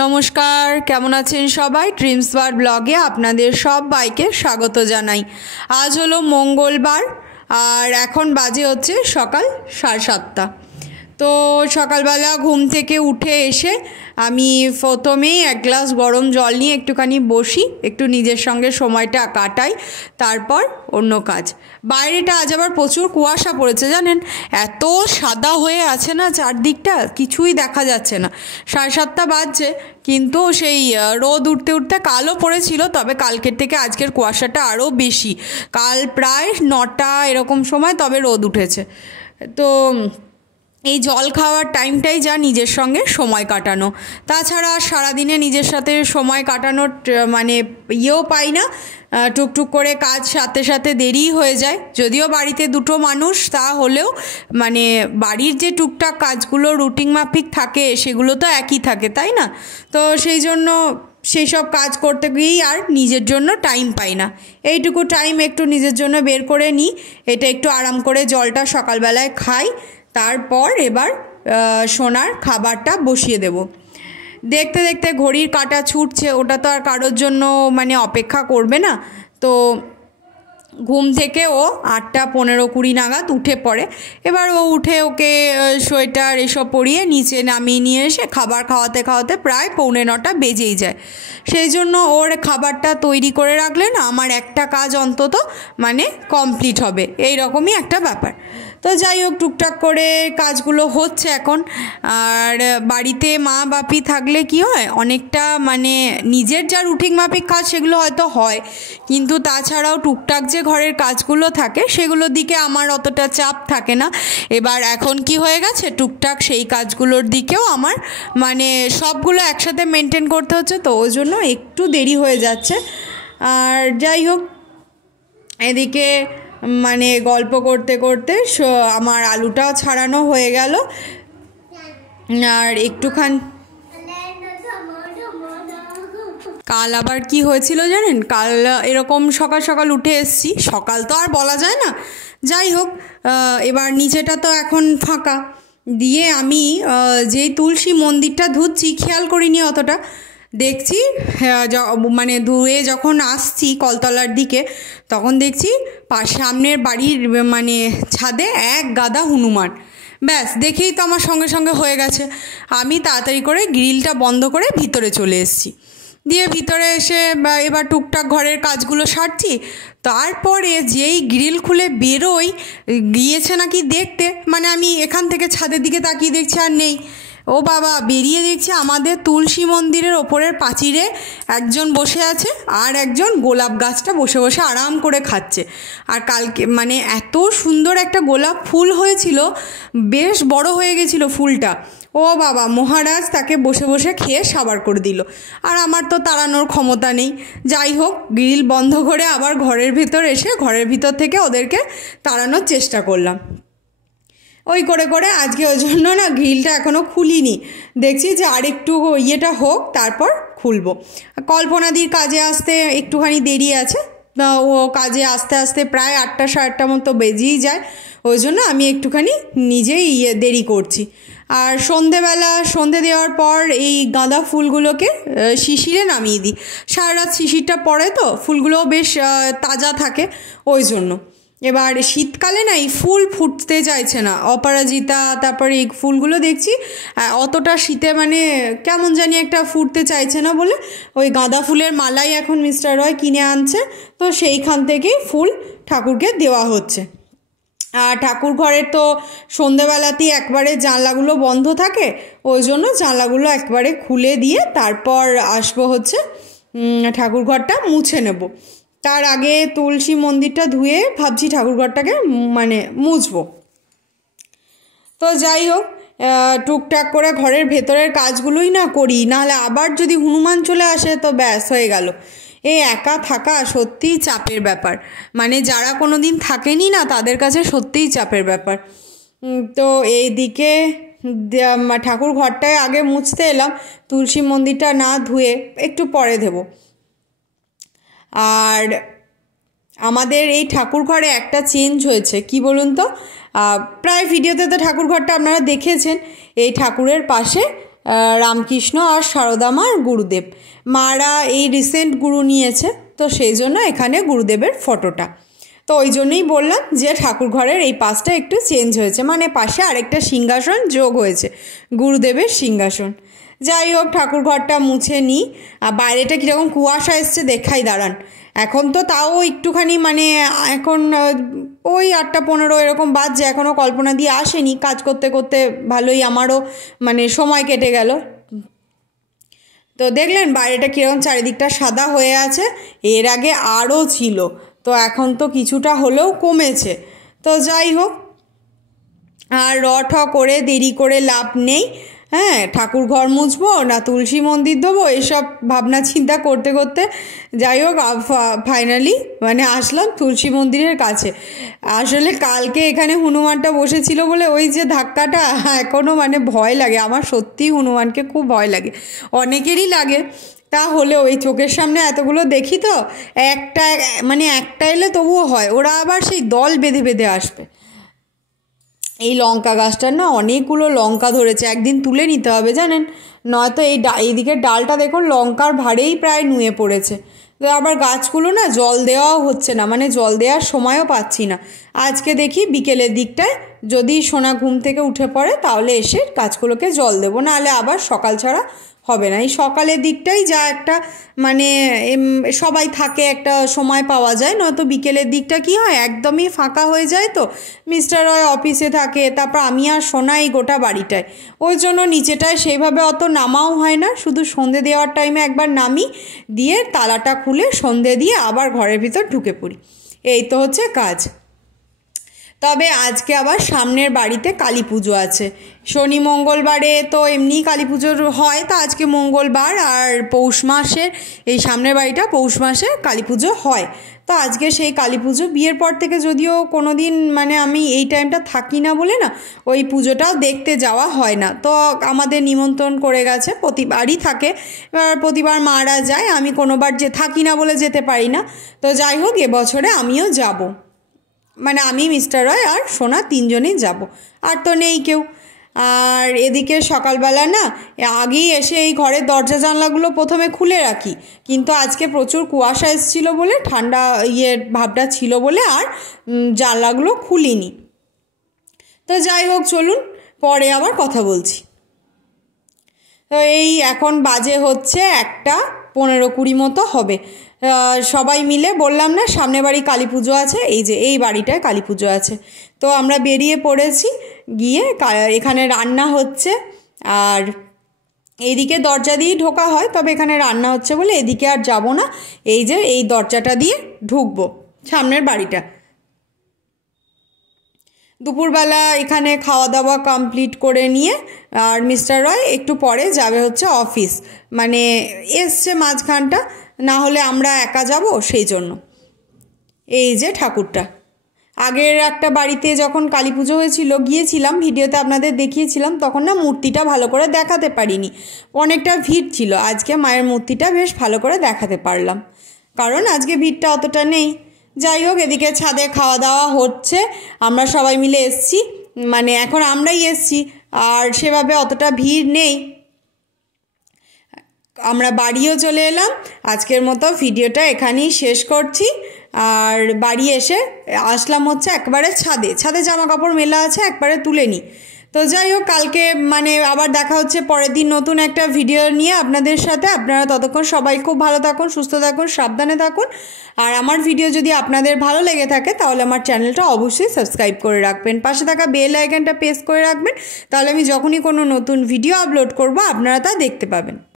নমস্কার, কেমন আছেন সবাই? ড্রিমস বার ব্লগে আপনাদের সবাইকে স্বাগত জানাই। আজ হলো মঙ্গলবার আর এখন বাজে হচ্ছে সকাল 7:30। তো সকালবেলা ঘুম থেকে উঠে এসে আমি প্রথমেই এক গ্লাস গরম জল নিয়ে একটুখানি বসি, একটু নিজের সঙ্গে সময়টা কাটাই, তারপর অন্য কাজ। বাইরেটা আজ আবার প্রচুর কুয়াশা পড়েছে, জানেন, এত সাদা হয়ে আছে না চারদিকটা, কিছুই দেখা যাচ্ছে না। 7:30 বাজছে, কিন্তু সেই রোদ উঠতে উঠতে কালও পড়েছিল, তবে কালকের থেকে আজকের কুয়াশাটা আরও বেশি। কাল প্রায় 9টা এরকম সময় তবে রোদ উঠেছে। তো এই জল খাওয়ার টাইমটাই যা নিজের সঙ্গে সময় কাটানো, তাছাড়া সারাদিনে নিজের সাথে সময় কাটানোর মানে ইয়েও পাই না। টুকটুক করে কাজ সাথে সাথে দেরিই হয়ে যায়, যদিও বাড়িতে দুটো মানুষ, তা হলেও মানে বাড়ির যে টুকটাক কাজগুলো রুটিন মাফিক থাকে সেগুলো তো একই থাকে, তাই না? তো সেই জন্য সেই সব কাজ করতে গিয়েই আর নিজের জন্য টাইম পাই না। এইটুকু টাইম একটু নিজের জন্য বের করে নিই, এটা একটু আরাম করে জলটা সকালবেলায় খাই, তারপর এবার সোনার খাবারটা বসিয়ে দেব। দেখতে দেখতে ঘড়ির কাঁটা ছুটছে, ওটা তো আর কারোর জন্য মানে অপেক্ষা করবে না। তো ঘুম থেকে ও 8:15-20 নাগাদ উঠে পড়ে। এবার ও উঠে ওকে সোয়েটার এসব পরিয়ে নিচে নামিয়ে নিয়ে এসে খাবার খাওয়াতে খাওয়াতে প্রায় 8:45 বেজেই যায়। সেই জন্য ওর খাবারটা তৈরি করে রাখলে না আমার একটা কাজ অন্তত মানে কমপ্লিট হবে, এই রকমই একটা ব্যাপার। তো যাই হোক, টুকটাক করে কাজগুলো হচ্ছে এখন। আর বাড়িতে মা বাপি থাকলে কি হয়, অনেকটা মানে নিজের যা রুটিন মাফিক কাজ সেগুলো হয়তো হয়, কিন্তু তাছাড়াও টুকটাক যে ঘরের কাজগুলো থাকে সেগুলোর দিকে আমার অতটা চাপ থাকে না। এবার এখন কি হয়ে গেছে, টুকটাক সেই কাজগুলোর দিকেও আমার মানে সবগুলো একসাথে মেনটেন করতে হচ্ছে, তো ওই জন্য একটু দেরি হয়ে যাচ্ছে। আর যাই হোক, এদিকে মানে গল্প করতে করতে আমার আলুটাও ছাড়ানো হয়ে গেল। আর একটুখানি কাল আবার কি হয়েছিল জানেন, কাল এরকম সকাল সকাল উঠে এসেছি, সকাল তো আর বলা যায় না। যাই হোক, এবার নিচেটা তো এখন ফাঁকা দিয়ে আমি যেই তুলসী মন্দিরটা ধুচ্ছি খেয়াল করিনি অতটা, দেখছি মানে ধুয়ে যখন আসছি কলতলার দিকে, তখন দেখছি সামনের বাড়ির মানে ছাদে এক গাদা হনুমান। ব্যাস, দেখেই তো আমার সঙ্গে সঙ্গে হয়ে গেছে। আমি তাড়াতাড়ি করে গ্রিলটা বন্ধ করে ভিতরে চলে এসেছি। দিয়ে ভিতরে এসে এবার টুকটাক ঘরের কাজগুলো সারছি। তারপরে যেই গ্রিল খুলে বেরোই, গিয়েছে নাকি দেখতে, মানে আমি এখান থেকে ছাদের দিকে তাকিয়ে দেখছি আর নেই। ও বাবা, বেরিয়ে দেখছি আমাদের তুলসী মন্দিরের ওপরের পাঁচিরে একজন বসে আছে, আর একজন গোলাপ গাছটা বসে বসে আরাম করে খাচ্ছে। আর কালকে মানে এত সুন্দর একটা গোলাপ ফুল হয়েছিল, বেশ বড় হয়ে গেছিলো ফুলটা। ও বাবা, মহারাজ তাকে বসে বসে খেয়ে সাবার করে দিল, আর আমার তো তাড়ানোর ক্ষমতা নেই। যাই হোক, গ্রিল বন্ধ করে আবার ঘরের ভিতর এসে ঘরের ভিতর থেকে ওদেরকে তাড়ানোর চেষ্টা করলাম। ওই করে করে আজকে ওই জন্য না গ্রিলটা এখনও খুলিনি, দেখছি যে আরেকটু ইয়েটা হোক তারপর খুলবো। কল্পনাদির কাজে আসতে একটুখানি দেরি আছে, ও কাজে আস্তে আস্তে প্রায় 8টা 8:30 মতো বেজেই যায়, ওই জন্য আমি একটুখানি নিজেই দেরি করছি। আর সন্ধে দেওয়ার পর এই গাঁদা ফুলগুলোকে শিশিরে নামিয়ে দিই। সারা রাত শিশিরটা পড়ে তো ফুলগুলোও বেশ তাজা থাকে, ওই জন্য। এবার শীতকালে না এই ফুল ফুটতে চাইছে না, অপরাজিতা, তারপরে এই ফুলগুলো দেখছি অতটা শীতে মানে কেমন জানি একটা ফুটতে চাইছে না, বলে ওই গাঁদা ফুলের মালাই এখন মিস্টার রয় কিনে আনছে, তো সেইখান থেকেই ফুল ঠাকুরকে দেওয়া হচ্ছে। আর ঠাকুর ঘরের তো সন্ধেবেলাতেই একবারে জানলাগুলো বন্ধ থাকে, ওই জন্য জানলাগুলো একবারে খুলে দিয়ে তারপর আসবো হচ্ছে ঠাকুর ঘরটা মুছে নেব। তার আগে তুলসী মন্দিরটা ধুয়ে ভাবছি ঠাকুরঘরটাকে মানে মুছবো। তো যাই হোক, টুকটাক করে ঘরের ভেতরের কাজগুলোই না করি, নাহলে আবার যদি হনুমান চলে আসে তো ব্যাস হয়ে গেল। এই একা থাকা সত্যিই চাপের ব্যাপার, মানে যারা কোনো দিন থাকেনি না তাদের কাছে সত্যিই চাপের ব্যাপার। তো এইদিকে ঠাকুর ঘরটায় আগে মুছতে এলাম, তুলসী মন্দিরটা না ধুয়ে একটু পরে দেব। আর আমাদের এই ঠাকুর ঘরে একটা চেঞ্জ হয়েছে, কি বলুন তো, প্রায় ভিডিওতে তো ঠাকুর ঘরটা আপনারা দেখেছেন। এই ঠাকুরের পাশে রামকৃষ্ণ আর সারদা মা আর গুরুদেব। মারা এই রিসেন্ট গুরু নিয়েছে, তো সেই জন্য এখানে গুরুদেবের ফটোটা। তো ওই জন্যই বললাম যে ঠাকুর ঘরের এই পাশটা একটু চেঞ্জ হয়েছে, মানে পাশে আরেকটা সিংহাসন যোগ হয়েছে, গুরুদেবের সিংহাসন। যাই হোক, ঠাকুর ঘরটা মুছে নিই। আর বাইরেটা কীরকম কুয়াশা এসছে দেখাই দাঁড়ান। এখন তো তাও একটুখানি মানে এখন ওই 8টা 15 এরকম বাজছে, এখনও কল্পনা দিয়ে আসেনি। কাজ করতে করতে ভালোই আমারও মানে সময় কেটে গেল। তো দেখলেন বাইরেটা কীরকম চারিদিকটা সাদা হয়ে আছে, এর আগে আরও ছিল, তো এখন তো কিছুটা হলেও কমেছে। তো যাই হোক, আর ঠ করে দেরি করে লাভ নেই। হ্যাঁ, ঠাকুর ঘর মুছবো না তুলসী মন্দির দেবো, এসব ভাবনা চিন্তা করতে করতে যাই হোক ফাইনালি মানে আসলাম তুলসী মন্দিরের কাছে। আসলে কালকে এখানে হনুমানটা বসেছিল বলে ওই যে ধাক্কাটা এখনও মানে ভয় লাগে আমার, সত্যিই হনুমানকে খুব ভয় লাগে, অনেকেরই লাগে। তাহলে ওই চোখের সামনে এতগুলো দেখি তো একটা এলে তবুও হয়, ওরা আবার সেই দল বেঁধে বেঁধে আসবে। এই লঙ্কা গাছটার না অনেকগুলো লঙ্কা ধরেছে, একদিন তুলে নিতে হবে জানেন, নয়তো এইদিকের ডালটা দেখুন লঙ্কার ভারেই প্রায় নুয়ে পড়েছে। তো আবার গাছগুলো না জল দেওয়াও হচ্ছে না, মানে জল দেওয়ার সময়ও পাচ্ছি না। আজকে দেখি বিকেলের দিকটায় যদি সোনা ঘুম থেকে উঠে পড়ে তাহলে এসে গাছগুলোকে জল দেবো, নাহলে আবার সকাল ছাড়া হবে না। এই সকালের দিকটাই যা একটা মানে সবাই থাকে, একটা সময় পাওয়া যায়, নয়তো বিকেলের দিকটা কি হয় একদমই ফাঁকা হয়ে যায়। তো মিস্টার রয় অফিসে থাকে, তারপর আমি আর সোনাই গোটা বাড়িটায়, ওই জন্য নিচেটায় সেইভাবে অত নামাও হয় না, শুধু সন্ধে দেওয়ার টাইমে একবার নামি, দিয়ে তালাটা খুলে সন্ধে দিয়ে আবার ঘরের ভিতর ঢুকে পড়ি, এই তো হচ্ছে কাজ। তবে আজকে আবার সামনের বাড়িতে কালী পুজো আছে, শনি মঙ্গলবারে তো এমনি কালী পুজোর হয়, তো আজকে মঙ্গলবার আর পৌষ মাসের এই সামনের বাড়িটা পৌষ মাসে কালী পুজো হয়। তো আজকে সেই কালী পুজো, বিয়ের পর থেকে যদিও কোনো দিন মানে আমি এই টাইমটা থাকি না বলে না ওই পুজোটাও দেখতে যাওয়া হয় না। তো আমাদের নিমন্ত্রণ করে গেছে, প্রতিবারই থাকে, এবার প্রতিবার মারা যায়, আমি কোনোবার যে থাকি না বলে যেতে পারি না। তো যাই হোক, এবছরে আমিও যাব, মানে আমি মিস্টার রয় আর সোনা 3জনেই যাব, আর তো নেই কেউ। আর এদিকে সকালবেলা না আগেই এসে এই ঘরের দরজা জানলাগুলো প্রথমে খুলে রাখি, কিন্তু আজকে প্রচুর কুয়াশা এসেছিলো বলে, ঠান্ডা ভাবটা ছিল বলে আর জানলাগুলো খুলিনি। তো যাই হোক, চলুন পরে আবার কথা বলছি। তো এই এখন বাজে হচ্ছে 1:15-20 মতো হবে। সবাই মিলে বললাম না সামনে বাড়ি কালী পুজো আছে, এই যে এই বাড়িটায় কালী পুজো আছে, তো আমরা বেরিয়ে পড়েছি। গিয়ে এখানে রান্না হচ্ছে, আর এইদিকে দরজা দিয়ে ঢোকা হয়, তবে এখানে রান্না হচ্ছে বলে এদিকে আর যাব না, এই যে এই দরজাটা দিয়ে ঢুকবো সামনের বাড়িটা। দুপুরবেলা এখানে খাওয়া দাওয়া কমপ্লিট করে নিয়ে আর মিস্টার রয় একটু পরে যাবে হচ্ছে অফিস, মানে এসছে মাঝখানটা, না হলে আমরা একা যাব সেই জন্য। এই যে ঠাকুরটা, আগের একটা বাড়িতে যখন কালী পুজো হয়েছিল গিয়েছিলাম, ভিডিওতে আপনাদের দেখিয়েছিলাম, তখন না মূর্তিটা ভালো করে দেখাতে পারিনি, অনেকটা ভিড় ছিল। আজকে মায়ের মূর্তিটা বেশ ভালো করে দেখাতে পারলাম, কারণ আজকে ভিড়টা অতটা নেই। যাই হোক, এদিকে ছাদে খাওয়া দাওয়া হচ্ছে, আমরা সবাই মিলে এসছি, মানে এখন আমরাই এসছি, আর সেভাবে অতটা ভিড় নেই। আমরা বাড়িও চলে এলাম। আজকের মতো ভিডিওটা এখানেই শেষ করছি। আর বাড়ি এসে আসলাম হচ্ছে একবারে ছাদে জামা কাপড় মেলা আছে, একবারে তুলে নিই। তো যাই হোক, কালকে মানে আবার দেখা হচ্ছে পরের দিন নতুন একটা ভিডিও নিয়ে আপনাদের সাথে। আপনারা ততক্ষণ সবাই খুব ভালো থাকুন, সুস্থ থাকুন, সাবধানে থাকুন। আর আমার ভিডিও যদি আপনাদের ভালো লেগে থাকে তাহলে আমার চ্যানেলটা অবশ্যই সাবস্ক্রাইব করে রাখবেন, পাশে থাকা বেল আইকনটা প্রেস করে রাখবেন, তাহলে আমি যখনই কোনো নতুন ভিডিও আপলোড করব আপনারা তা দেখতে পাবেন।